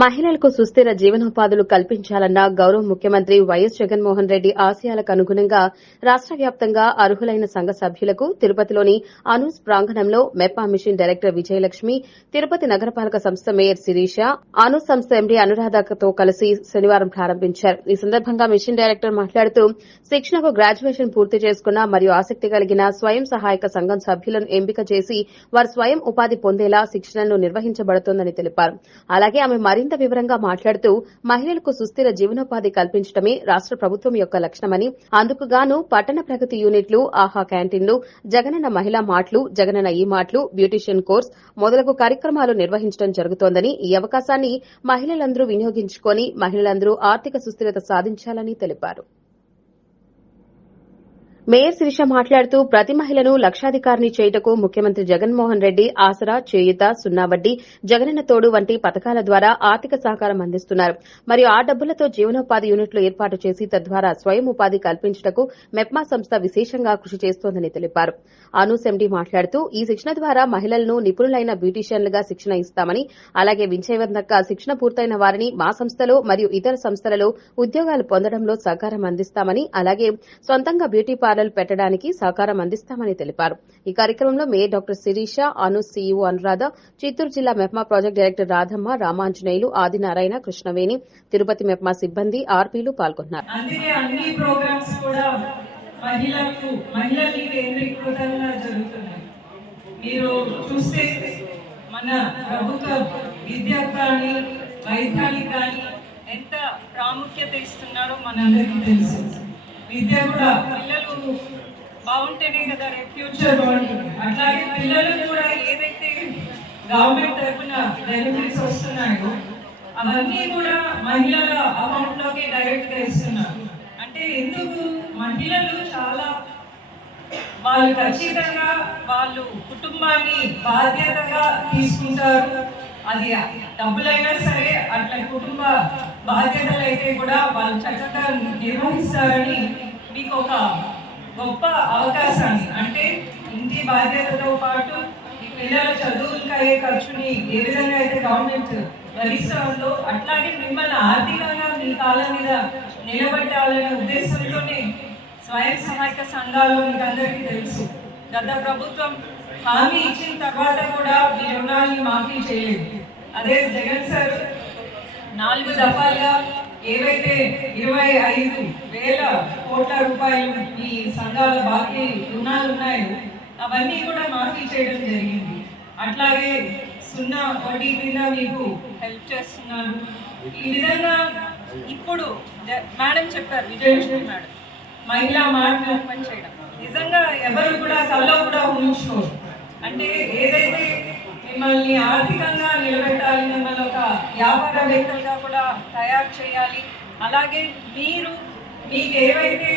మహిళలకు సుస్థిర జీవనోపాధులు కల్పించాలన్న గౌరవ ముఖ్యమంత్రి వైఎస్ జగన్మోహన్ రెడ్డి ఆశయాలకు అనుగుణంగా రాష్ట వ్యాప్తంగా అర్హులైన సంఘ సభ్యులకు తిరుపతిలోని అనూస్ ప్రాంగణంలో మెప్పా మిషన్ డైరెక్టర్ విజయలక్ష్మి, తిరుపతి నగరపాలక సంస్థ మేయర్ శిరీష, అనూస్ సంస్థ ఎండీ అనురాధతో కలిసి శనివారం ప్రారంభించారు. ఈ సందర్భంగా మిషన్ డైరెక్టర్ మాట్లాడుతూ శిక్షణకు గ్రాడ్యుయేషన్ పూర్తి చేసుకున్న మరియు ఆసక్తి కలిగిన స్వయం సహాయక సంఘం సభ్యులను ఎంపిక చేసి వారు స్వయం ఉపాధి పొందేలా శిక్షణను నిర్వహించబడుతోందని తెలిపారు. అలాగే ఆమె మరింత వివరంగా మాట్లాడుతూ మహిళలకు సుస్థిర జీవనోపాధి కల్పించడమే రాష్ట ప్రభుత్వం యొక్క లక్ష్యమని, అందుకుగాను పట్టణ ప్రగతి యూనిట్లు, ఆహా క్యాంటీన్లు, జగనన్న మహిళా మార్ట్లు, జగనన్న ఈ మార్ట్లు, బ్యూటీషియన్ కోర్స్ మొదలగు కార్యక్రమాలు నిర్వహించడం జరుగుతోందని, ఈ అవకాశాన్ని మహిళలందరూ వినియోగించుకుని మహిళలందరూ ఆర్థిక సుస్థిరత సాధించాలని తెలిపారు. మేయర్ శిరీష మాట్లాడుతూ ప్రతి మహిళను లక్షాధికారిని చేయుటకు ముఖ్యమంత్రి జగన్మోహన్ రెడ్డి ఆసరా, చేయూత, సున్నా వడ్డీ, జగనన్న తోడు వంటి పథకాల ద్వారా ఆర్థిక సహకారం అందిస్తున్నారు. మరియు ఆ డబ్బులతో జీవనోపాధి యూనిట్లు ఏర్పాటు చేసి తద్వారా స్వయం ఉపాధి కల్పించుటకు మెప్మా సంస్థ విశేషంగా కృషి చేస్తోందని తెలిపారు. అనూస్ ఎండీ మాట్లాడుతూ ఈ శిక్షణ ద్వారా మహిళలను నిపుణులైన బ్యూటీషియన్లుగా శిక్షణ ఇస్తామని, అలాగే వించేవందక శిక్షణ పూర్తయిన వారిని మా సంస్థలో మరియు ఇతర సంస్థలలో ఉద్యోగాలు పొందడంలో సహకారం అందిస్తామని, అలాగే సొంతంగా బ్యూటీ పార్లర్ పెట్టడానికి సహకారం అందిస్తామని తెలిపారు. ఈ కార్యక్రమంలో మేయర్ డాక్టర్ శిరీష, అనూస్ సీఈఓ అనురాధ, చిత్తూరు జిల్లా మెప్మా ప్రాజెక్టు డైరెక్టర్ రాధమ్మ, రామాంజనేయులు, ఆదినారాయణ, కృష్ణవేణి, తిరుపతి మెప్మా సిబ్బంది, ఆర్పీలు పాల్గొన్నారు. మహిళల్ని కేంద్రీకృతంగా జరుగుతున్నాయి. మీరు చూస్తే మన ప్రభుత్వ విద్యకు కానీ వైద్యానికి కానీ ఎంత ప్రాముఖ్యత ఇస్తున్నారో మనందరికీ తెలుసు. విద్య కూడా పిల్లలు బాగుంటేనే కదా రేపు ఫ్యూచర్ బాగుంటుంది. అట్లాగే పిల్లలు కూడా ఏదైతే గవర్నమెంట్ తరఫున బెనిఫిట్స్ వస్తున్నాయో అవన్నీ కూడా మహిళల అకౌంట్లోకి డైరెక్ట్గా ఇస్తున్నారు. అంటే ఎందుకు మహిళలు చాలా వాళ్ళు ఖచ్చితంగా వాళ్ళు కుటుంబాన్ని బాధ్యతగా తీసుకుంటారు. అది డబ్బులైనా సరే అట్లా కుటుంబ బాధ్యతలు అయితే కూడా వాళ్ళు చక్కగా నిర్వహిస్తారని మీకు ఒక గొప్ప అవకాశాన్ని, అంటే ఇంటి బాధ్యతతో పాటు ఈ పిల్లల చదువులకు అయ్యే ఖర్చుని ఏ విధంగా అయితే గవర్నమెంట్ భరిస్తుందో అట్లాగే మిమ్మల్ని ఆర్థికంగా మీ కాళ్ళ మీద నిలబెట్టాలనే ఉద్దేశంతోనే స్వయం సహాయక సంఘాలు మీకు అందరికీ తెలుసు. గత ప్రభుత్వం హామీ ఇచ్చిన తర్వాత కూడా మీ రుణాన్ని మాఫీ చేయలేదు. అదే జగన్ సార్ 4 దఫాలుగా ఏవైతే 25,000 కోట్ల రూపాయలు ఈ సంఘాల బాకీ రుణాలు ఉన్నాయో అవన్నీ కూడా మాఫీ చేయడం జరిగింది. అట్లాగే సున్నా వడ్డీ కింద మీకు హెల్ప్ చేస్తున్నారు. ఈ విధంగా ఇప్పుడు మేడం చెప్పారు, విజయలక్ష్మి మేడం, మహిళా మార్ట్ ఓపెన్ చేయడం నిజంగా ఎవరు కూడా కల్లో కూడా ఊహించుకోరు. అంటే ఏదైతే మిమ్మల్ని ఆర్థికంగా నిలబెట్టాలి, మిమ్మల్ని ఒక వ్యాపారవేత్తలుగా కూడా తయారు చేయాలి, అలాగే మీకు ఏవైతే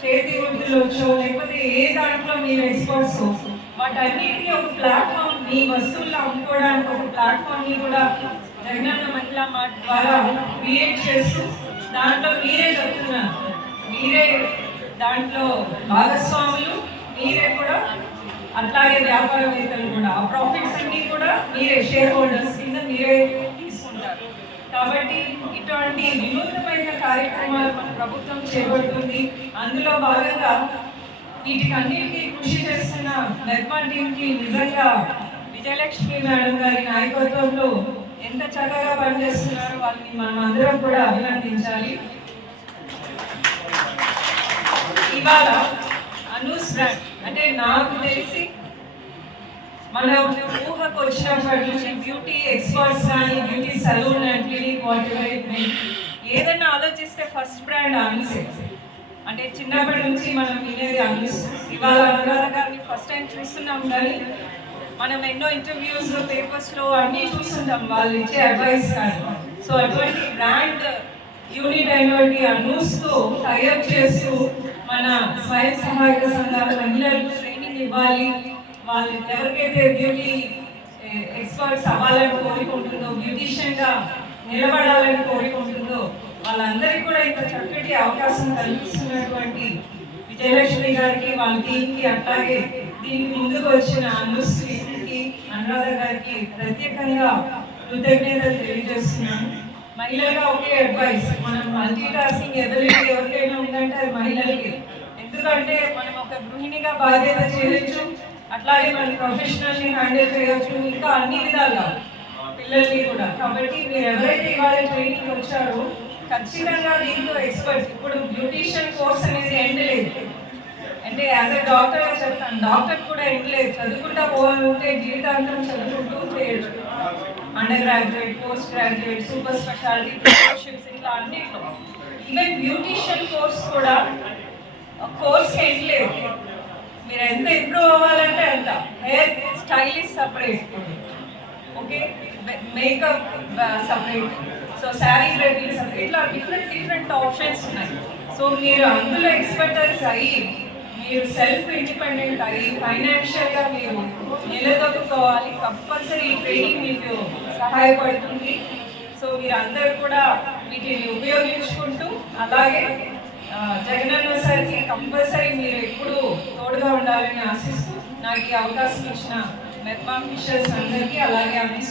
చేతి వృత్తులు వచ్చో లేకపోతే ఏ దాంట్లో మీరు ఎక్స్పర్ట్స్ వాటన్నిటికీ ఒక ప్లాట్ఫామ్, మీ వస్తువులు అమ్ముకోవడానికి ఒక ప్లాట్ఫామ్ని కూడా జగనన్న మహిళా మార్ట్ ద్వారా క్రియేట్ చేస్తూ దాంట్లో మీరే చెప్తున్నారు, మీరే దాంట్లో భాగస్వాములు, మీరే కూడా అట్లాగే వ్యాపారవేత్తలు కూడా ఆ ప్రాఫిట్స్ అన్ని కూడా మీరే షేర్ హోల్డర్స్ కింద మీరే తీసుకుంటారు. కాబట్టి ఇటువంటి వినూత్నమైన కార్యక్రమాలు మన ప్రభుత్వం చేపడుతుంది. అందులో భాగంగా వీటికన్నిటికీ కృషి చేస్తున్న మెప్మా టీంకి నిజంగా విజయలక్ష్మి మేడం గారి నాయకత్వంలో ఎంత చక్కగా పనిచేస్తున్నారో వాళ్ళని మనం అందరం కూడా అభినందించాలి. ఇవాళ అనూస్ బ్రాండ్ అంటే నాకు తెలిసి మన ఊహకు వచ్చినప్పటి నుంచి బ్యూటీ ఎక్స్పర్ట్స్ కానీ బ్యూటీ సలూన్ అండ్ క్లినిక్ ఏదైనా ఆలోచిస్తే ఫస్ట్ బ్రాండ్ అనూసే. అంటే చిన్నప్పటి నుంచి మనం వినేది అనూస్. ఇవాళ అనురాధ గారిని ఫస్ట్ టైం చూస్తున్నాం, కానీ మనం ఎన్నో ఇంటర్వ్యూస్ పేపర్స్లో అన్నీ చూస్తుంటాం వాళ్ళు ఇచ్చే అడ్వైస్ కానీ. సో అటువంటి బ్రాండ్ యూనిట్ అయినటువంటి అనూస్తో టైఅప్ చేస్తూ మన స్వయం సహాయక సంఘాల మహిళలకు ట్రైనింగ్ ఇవ్వాలి, వాళ్ళు ఎవరికైతే బ్యూటీ ఎక్స్పర్ట్స్ అవ్వాలని కోరుకుంటుందో, బ్యూటీషియన్గా నిలబడాలని కోరుకుంటుందో వాళ్ళందరికీ కూడా ఇంత చక్కటి అవకాశం కల్పిస్తున్నటువంటి విజయలక్ష్మి గారికి, వాళ్ళ టీంకి, అట్లాగే దీనికి ముందుకు వచ్చిన అనూస్కి, అనురాధ గారికి ప్రత్యేకంగా కృతజ్ఞతలు తెలియజేస్తున్నాను. మహిళగా ఒకే అడ్వైస్, మనం మల్టీ టాస్కింగ్ ఎబిలిటీ ఎవరికైనా ఉందంటే అది మహిళలకి. ఎందుకంటే మనం ఒక గృహిణిగా బాధ్యత చేయొచ్చు, అట్లాగే మన ప్రొఫెషనల్ని హ్యాండిల్ చేయొచ్చు, ఇంకా అన్ని విధాలుగా పిల్లల్ని కూడా. కాబట్టి మీరు ఎవరైతే ఇవాళ ట్రైనింగ్ వచ్చారో ఖచ్చితంగా దీంట్లో ఎక్స్పర్ట్. ఇప్పుడు బ్యూటీషియన్ కోర్స్ అనేది ఎండ్ లేదు, అంటే యాజ్ ఎ డాక్టర్గా చెప్తాను, డాక్టర్ కూడా ఎండ్ లేదు. చదువుకుంటా పోవాలంటే జీవితాంతం చదువుకుంటూ చేయొచ్చు. Under graduate, post graduate, super speciality, fellowships, ఇట్లా అన్నిట్లో. ఈవెన్ బ్యూటీషియన్ కోర్స్ కూడా కోర్స్ ఎండ్ లేదు. మీరు ఎంత ఇంప్రూవ్ అవ్వాలంటే అంత. Hair stylist separate, okay, makeup separate, so sari dressing separate, ఇట్లా డిఫరెంట్ ఆప్షన్స్ ఉన్నాయి. సో మీరు అందులో ఎక్స్పర్టైజ్ అయ్యి మీరు సెల్ఫ్ ఇండిపెండెంట్ అయ్యి ఫైనాన్షియల్గా మీరు నిలదొక్కుకోవాలి. కంపల్సరీ ఈ ట్రైనింగ్ మీకు సహాయపడుతుంది. సో మీరు అందరూ కూడా వీటిని ఉపయోగించుకుంటూ, అలాగే జగనన్న సార్కి కంపల్సరీ మీరు ఎప్పుడు తోడుగా ఉండాలని ఆశిస్తూ నాకు ఈ అవకాశం ఇచ్చిన మెప్మా ఫిషర్స్ అందరికీ, అలాగే అన్ని